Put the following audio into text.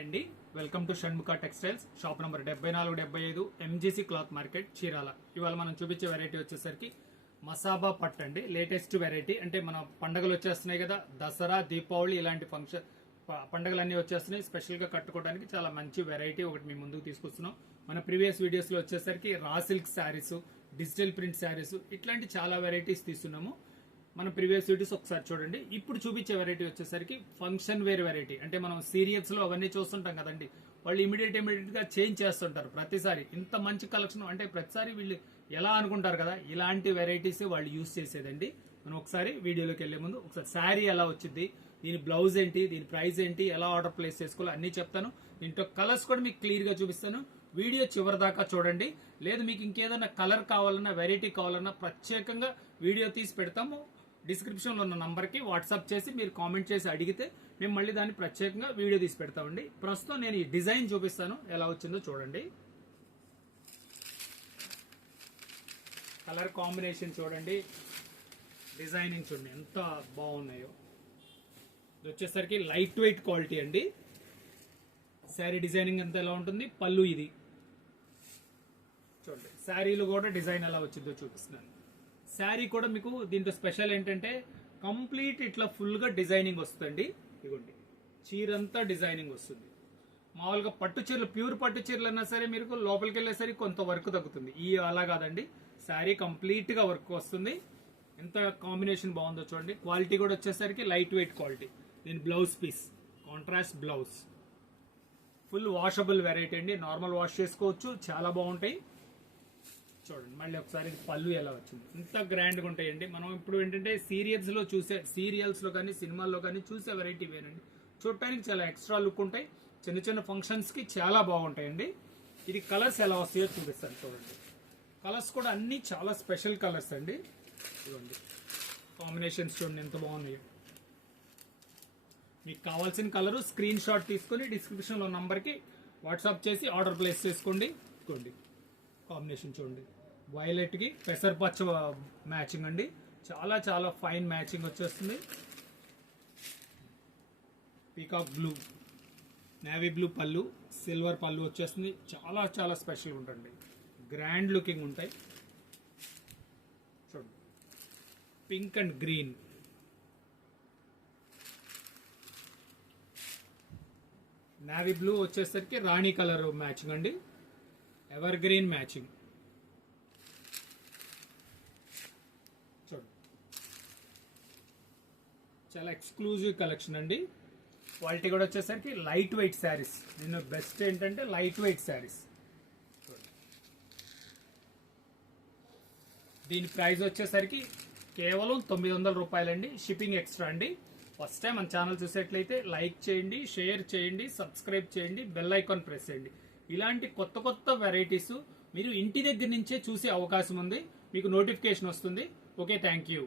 అండి, welcome to Shanmukha textiles. Shop number 7475 MGC cloth market Chirala. ఇవాళ మనం చూపించే వెరైటీ వచ్చేసరికి మసాబా పట్టు అండి. Latest variety. అంటే మన పండుగలు వచ్చేస్తున్నాయి కదా, దసరా, దీపావళి ఇలాంటి ఫంక్షన్ పండుగలన్నీ వచ్చేస్తున్నాయి. స్పెషల్ గా కట్టుకోవడానికి చాలా మంచి వెరైటీ ఒకటి మీ ముందుకు తీసుకొస్తున్నాం. మన ప్రీవియస్ వీడియోస్ లో వచ్చేసరికి raw silk saris, digital print saris ఇట్లాంటి చాలా వెరైటీస్ తీస్తున్నాము. మన ప్రీవియస్ వీడియోస్ ఒకసారి చూడండి. ఇప్పుడు చూపించే వెరైటీ వచ్చేసరికి ఫంక్షన్ వేర్ వెరైటీ. అంటే మనం సీరియల్స్ లో అవన్నీ చూస్తుంటాం కదండి, వాళ్ళు ఇమీడియట్ గా చేంజ్ చేస్తుంటారు ప్రతిసారి. ఇంత మంచి కలెక్షన్ అంటే ప్రతిసారి వీళ్ళు ఎలా అనుకుంటారు కదా, ఇలాంటి వెరైటీస్ వాళ్ళు యూజ్ చేసేదండి. మనం ఒకసారి వీడియోలోకి వెళ్లే ముందు ఒకసారి శారీ ఎలా వచ్చింది, దీని బ్లౌజ్ ఏంటి, దీని ప్రైస్ ఏంటి, ఎలా ఆర్డర్ ప్లేస్ చేసుకోవాలో అన్ని చెప్తాను. దీంట్లో కలర్స్ కూడా మీకు క్లియర్ గా చూపిస్తాను. వీడియో చివరి దాకా చూడండి. లేదు మీకు ఇంకేదైనా కలర్ కావాలన్నా, వెరైటీ కావాలన్నా ప్రత్యేకంగా వీడియో తీసి పెడతాము. డిస్క్రిప్షన్ లో ఉన్న నంబర్ కి వాట్సాప్ చేసి మీరు కామెంట్ చేసి అడిగితే మేము మళ్ళీ దాన్ని ప్రత్యేకంగా వీడియో తీసి పెడతామండి. ప్రస్తుతం నేను ఈ డిజైన్ చూపిస్తాను, ఎలా వచ్చిందో చూడండి. కలర్ కాంబినేషన్ చూడండి, డిజైనింగ్ చూడండి ఎంత బాగున్నాయో. ఇది వచ్చేసరికి లైట్ వెయిట్ క్వాలిటీ అండి. శారీ డిజైనింగ్ అంతా ఎలా ఉంటుంది, పళ్ళు ఇది చూడండి. శారీలు కూడా డిజైన్ ఎలా వచ్చిందో చూపిస్తున్నాను. శారీ కూడా మీకు దీంట్లో స్పెషల్ ఏంటంటే కంప్లీట్ ఇట్లా ఫుల్ గా డిజైనింగ్ వస్తుంది. ఇదిగోండి, చీరంతా డిజైనింగ్ వస్తుంది. మామూలుగా పట్టు చీరలు, ప్యూర్ పట్టు చీరలు అన్నా సరే మీరు లోపలికి వెళ్ళేసరికి కొంత వర్క్ తగ్గుతుంది. ఈ అలా కాదండి, శారీ కంప్లీట్ గా వర్క్ వస్తుంది. ఎంత కాంబినేషన్ బాగుందో చూడండి. క్వాలిటీ కూడా వచ్చేసరికి లైట్ వెయిట్ క్వాలిటీ. దీని blouse piece contrast blouse, full washable variety అండి. నార్మల్ వాష్ చేసుకోవచ్చు, చాలా బాగుంటాయి. చూడండి మళ్ళీ ఒకసారి పళ్ళు ఎలా వచ్చింది, ఇంత గ్రాండ్ గా ఉంటాయండి. మనం ఇప్పుడు ఏంటంటే సీరియల్స్ లో కానీ సినిమాల్లో కానీ చూసే వెరైటీ వేరండి. చూడటానికి చాలా ఎక్స్ట్రా లుక్ ఉంటాయి. చిన్న చిన్న ఫంక్షన్స్ కి చాలా బాగుంటాయండి. ఇది కలర్స్ ఎలా వస్తాయో చూపిస్తాను చూడండి. కలర్స్ కూడా అన్ని చాలా స్పెషల్ కలర్స్ అండి. చూడండి కాంబినేషన్స్ చూడండి ఎంత బాగున్నాయో. మీకు కావాల్సిన కలర్ స్క్రీన్ షాట్ తీసుకుని డిస్క్రిప్షన్ లో నంబర్ కి వాట్సాప్ చేసి ఆర్డర్ ప్లేస్ చేసుకోండి. చూడండి కాంబినేషన్ చూడండి, వైలెట్ కి పెసరపచ్చ మ్యాచింగ్ అండి. చాలా చాలా ఫైన్ మ్యాచింగ్ వచ్చేస్తుంది. పీకాక్ బ్లూ, నేవీ బ్లూ పళ్ళు, సిల్వర్ పళ్ళు వచ్చేస్తుంది. చాలా చాలా స్పెషల్ ఉంటుంది, గ్రాండ్ లుకింగ్ ఉంటాయి. చూడండి pink and green, navy blue వచ్చేసరికి రాణి కలర్ మ్యాచింగ్ అండి. Ever green matching. చూడండి చాలా ఎక్స్క్లూజివ్ కలెక్షన్ అండి. క్వాలిటీ కూడా వచ్చేసరికి లైట్ వెయిట్ శారీస్. నేను బెస్ట్ ఏంటంటే లైట్ వెయిట్ శారీస్. దీని ప్రైస్ వచ్చేసరికి కేవలం 900 రూపాయలండి. షిప్పింగ్ ఎక్స్ట్రా అండి. ఫస్ట్ టైం మన ఛానల్ చూసేట్లయితే లైక్ చేయండి, షేర్ చేయండి, సబ్స్క్రైబ్ చేయండి, బెల్ ఐకాన్ ప్రెస్ చేయండి. ఇలాంటి కొత్త కొత్త వెరైటీస్ మీరు ఇంటి దగ్గర నుంచే చూసే అవకాశం ఉంది. మీకు నోటిఫికేషన్ వస్తుంది. Okay, thank you.